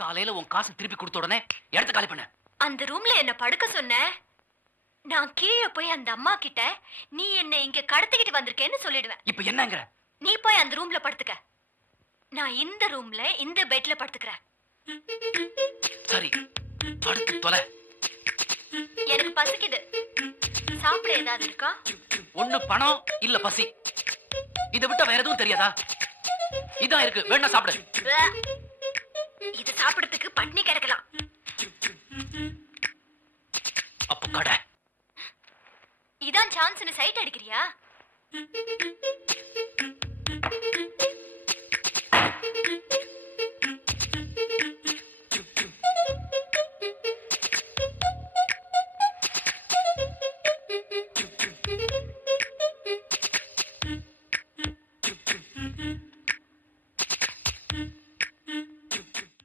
காலையில உன் காசு திருப்பி கொடுத்த உடனே இடத்த காலி பண்ண. அந்த ரூம்ல என்ன படுக்க சொன்ன. நான் கீழே போய் அந்த அம்மா கிட்ட நீ என்ன இங்க கடத்திக்கிட்டு வந்திருக்கேன்னு சொல்லிடுவேன். இப்ப என்னங்கற? நீ போய் அந்த ரூம்ல படுத்துக்க. நான் இந்த ரூம்ல இந்த பெட்ல படுத்துக்கிறேன். சரி, படுத்து தொலை. எனக்கு பசிக்குது. சாப்பிட ஏதாவது இருக்கா? ஒண்ணு பணம் இல்ல பசி. இதை விட்டா வேற எதுவும் தெரியாதா? இதான் இருக்கு, வேணா சாப்பிடு. இது சாப்பிடறதுக்கு பட்னி கிடக்கலாம். அப்ப கடை. இதான் சான்ஸ்னு சைட் அடிக்கிறியா?